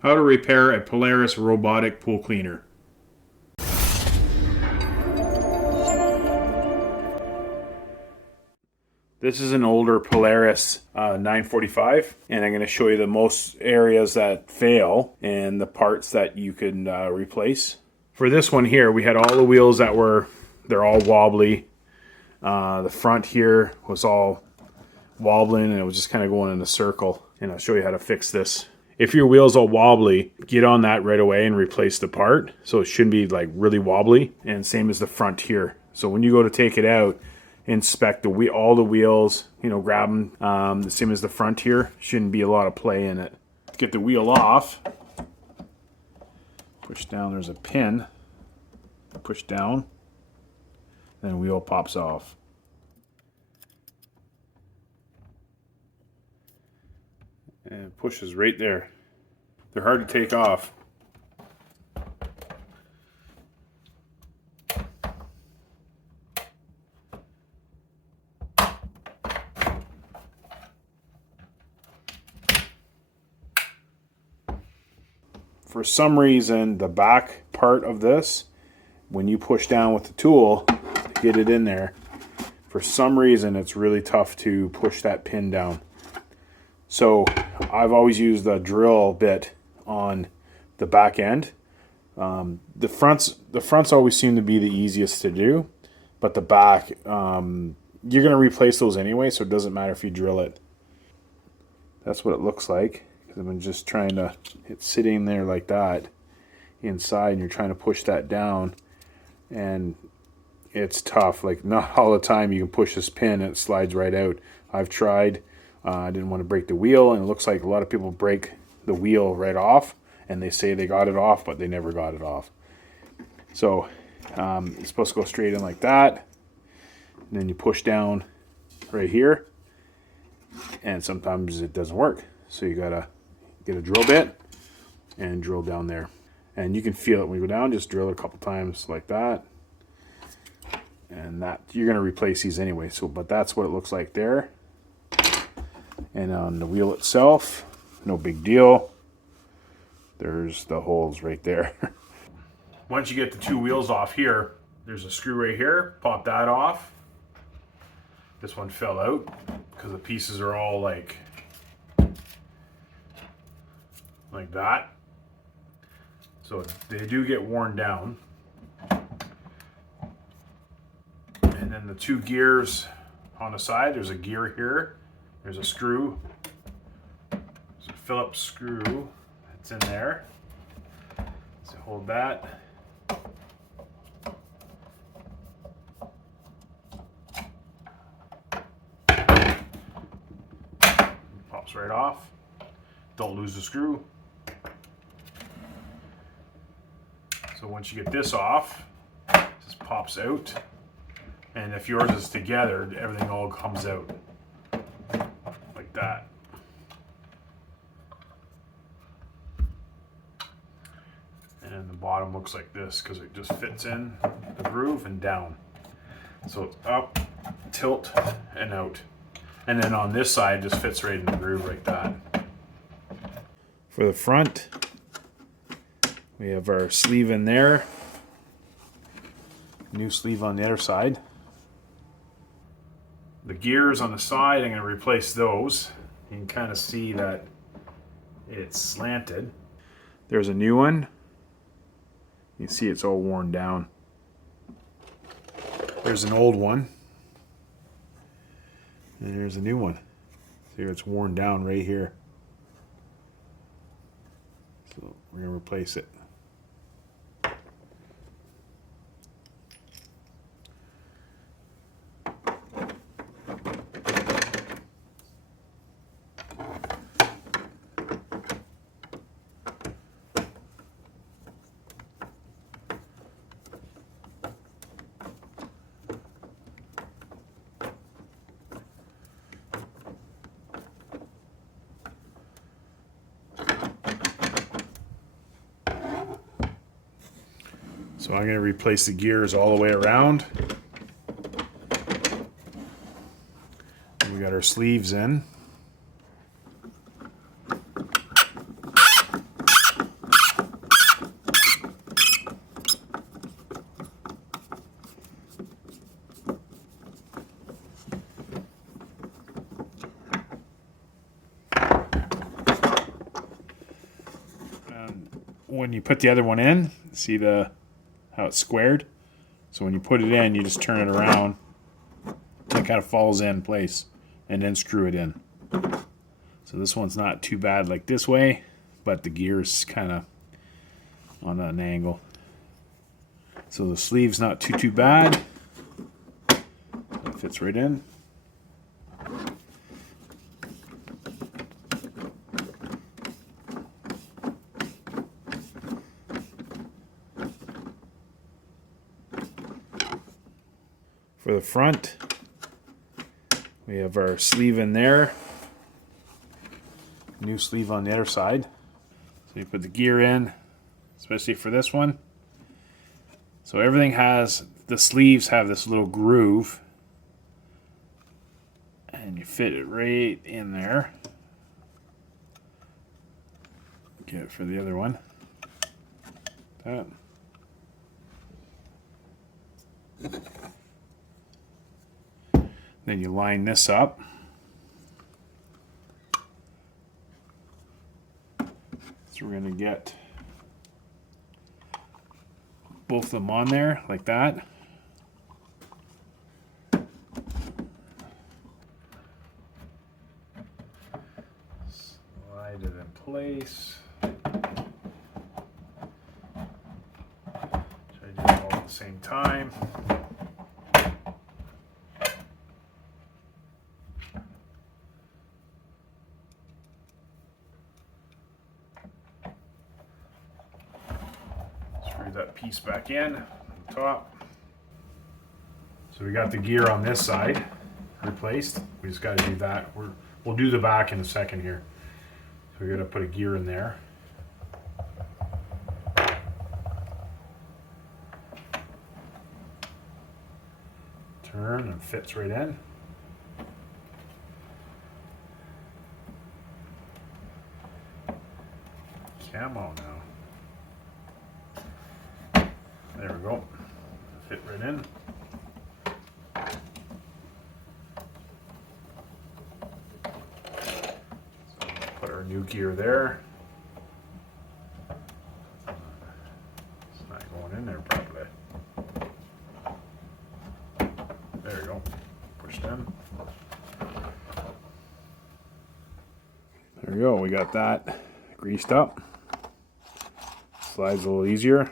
How to repair a Polaris Robotic Pool Cleaner. This is an older Polaris 945, and I'm going to show you the most areas that fail and the parts that you can replace. For this one here, we had all the wheels they're all wobbly. The front here was all wobbling and it was just kind of going in a circle, and I'll show you how to fix this. If your wheel's all wobbly, get on that right away and replace the part. So it shouldn't be like really wobbly, and same as the front here. So when you go to take it out, inspect all the wheels, grab them. The same as the front here, shouldn't be a lot of play in it. Get the wheel off, push down, there's a pin, push down, then the wheel pops off. And it pushes right there. They're hard to take off. For some reason, the back part of this, when you push down with the tool to get it in there, for some reason it's really tough to push that pin down. So I've always used the drill bit on the back end. The fronts always seem to be the easiest to do, but the back, you're going to replace those anyway, so it doesn't matter if you drill it. That's what it looks like. Because I'm just trying to, it's sitting there like that inside, and you're trying to push that down, and it's tough. Like, not all the time you can push this pin and it slides right out. I've tried. I didn't want to break the wheel, and it looks like a lot of people break the wheel right off, and they say they got it off, but they never got it off. So it's supposed to go straight in like that, and then you push down right here, and sometimes it doesn't work. So you gotta get a drill bit and drill down there, and you can feel it when you go down. Just drill it a couple times like that, and that you're gonna replace these anyway. So, but that's what it looks like there. And on the wheel itself, no big deal. There's the holes right there. Once you get the two wheels off here, there's a screw right here. Pop that off. This one fell out because the pieces are all like that. So they do get worn down. And then the two gears on the side, there's a gear here. There's a screw. There's a Phillips screw that's in there. So hold that. Pops right off. Don't lose the screw. So once you get this off, it just pops out. And if yours is together, everything all comes out. Like that. And the bottom looks like this because it just fits in the groove and down. So it's up, tilt, and out. And then on this side, just fits right in the groove like that. For the front, we have our sleeve in there. New sleeve on the other side. The gears on the side, I'm going to replace those. You can kind of see that it's slanted. There's a new one. You can see it's all worn down. There's an old one. And here's a new one. See, it's worn down right here. So we're going to replace it. So I'm going to replace the gears all the way around. And we got our sleeves in. when you put the other one in, see how it's squared? So when you put it in, you just turn it around. It kind of falls in place, and then screw it in. So this one's not too bad like this way, but the gear's kind of on an angle. So the sleeve's not too bad. It fits right in. For the front, we have our sleeve in there. New sleeve on the other side. So you put the gear in, especially for this one. So everything has, the sleeves have this little groove. And you fit it right in there. Get it for the other one. That. Then you line this up. So we're going to get both of them on there like that. Slide it in place. Try to do it all at the same time. That piece back in on top. So we got the gear on this side replaced. We just got to do that. We'll do the back in a second here. So we got to put a gear in there. Turn and fits right in. Camo now. There we go. Fit right in. So put our new gear there. It's not going in there properly. There we go. Pushed in. There we go. We got that greased up. Slides a little easier.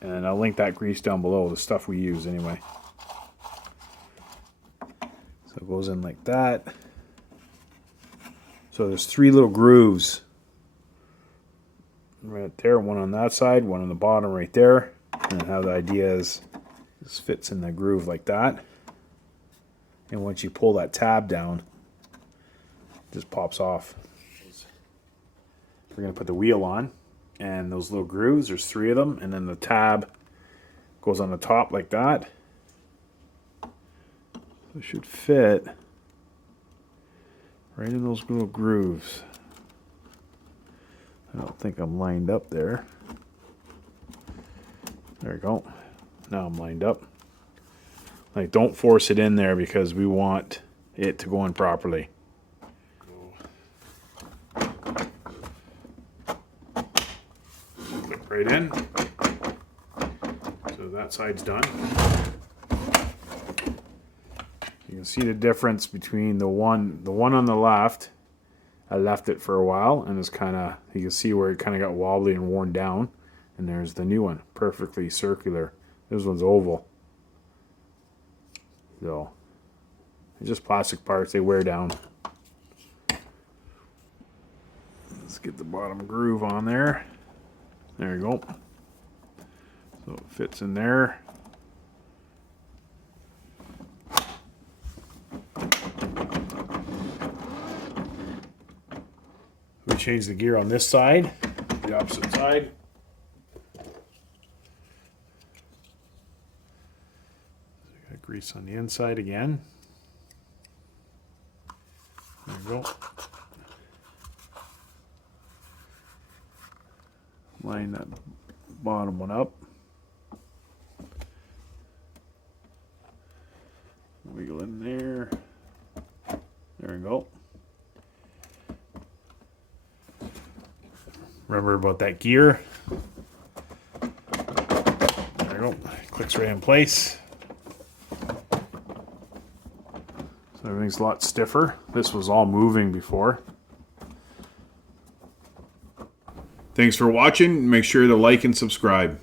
And I'll link that grease down below, the stuff we use anyway. So it goes in like that. So there's 3 little grooves right there, one on that side, one on the bottom right there. And how the idea is this fits in the groove like that. And once you pull that tab down, it just pops off. We're going to put the wheel on. And those little grooves, there's 3 of them, and then the tab goes on the top like that. So it should fit right in those little grooves. I don't think I'm lined up there. There we go. Now I'm lined up. Like, don't force it in there because we want it to go in properly. Right in. So that side's done. You can see the difference between the one on the left. I left it for a while and it's kind of, you can see where it kind of got wobbly and worn down. And there's the new one, perfectly circular. This one's oval. So it's just plastic parts, they wear down. Let's get the bottom groove on there. There you go. So it fits in there. We change the gear on this side, the opposite side. Got grease on the inside again. There you go. Line that bottom one up. Wiggle in there. There we go. Remember about that gear. There we go. Clicks right in place. So everything's a lot stiffer. This was all moving before. Thanks for watching. Make sure to like and subscribe.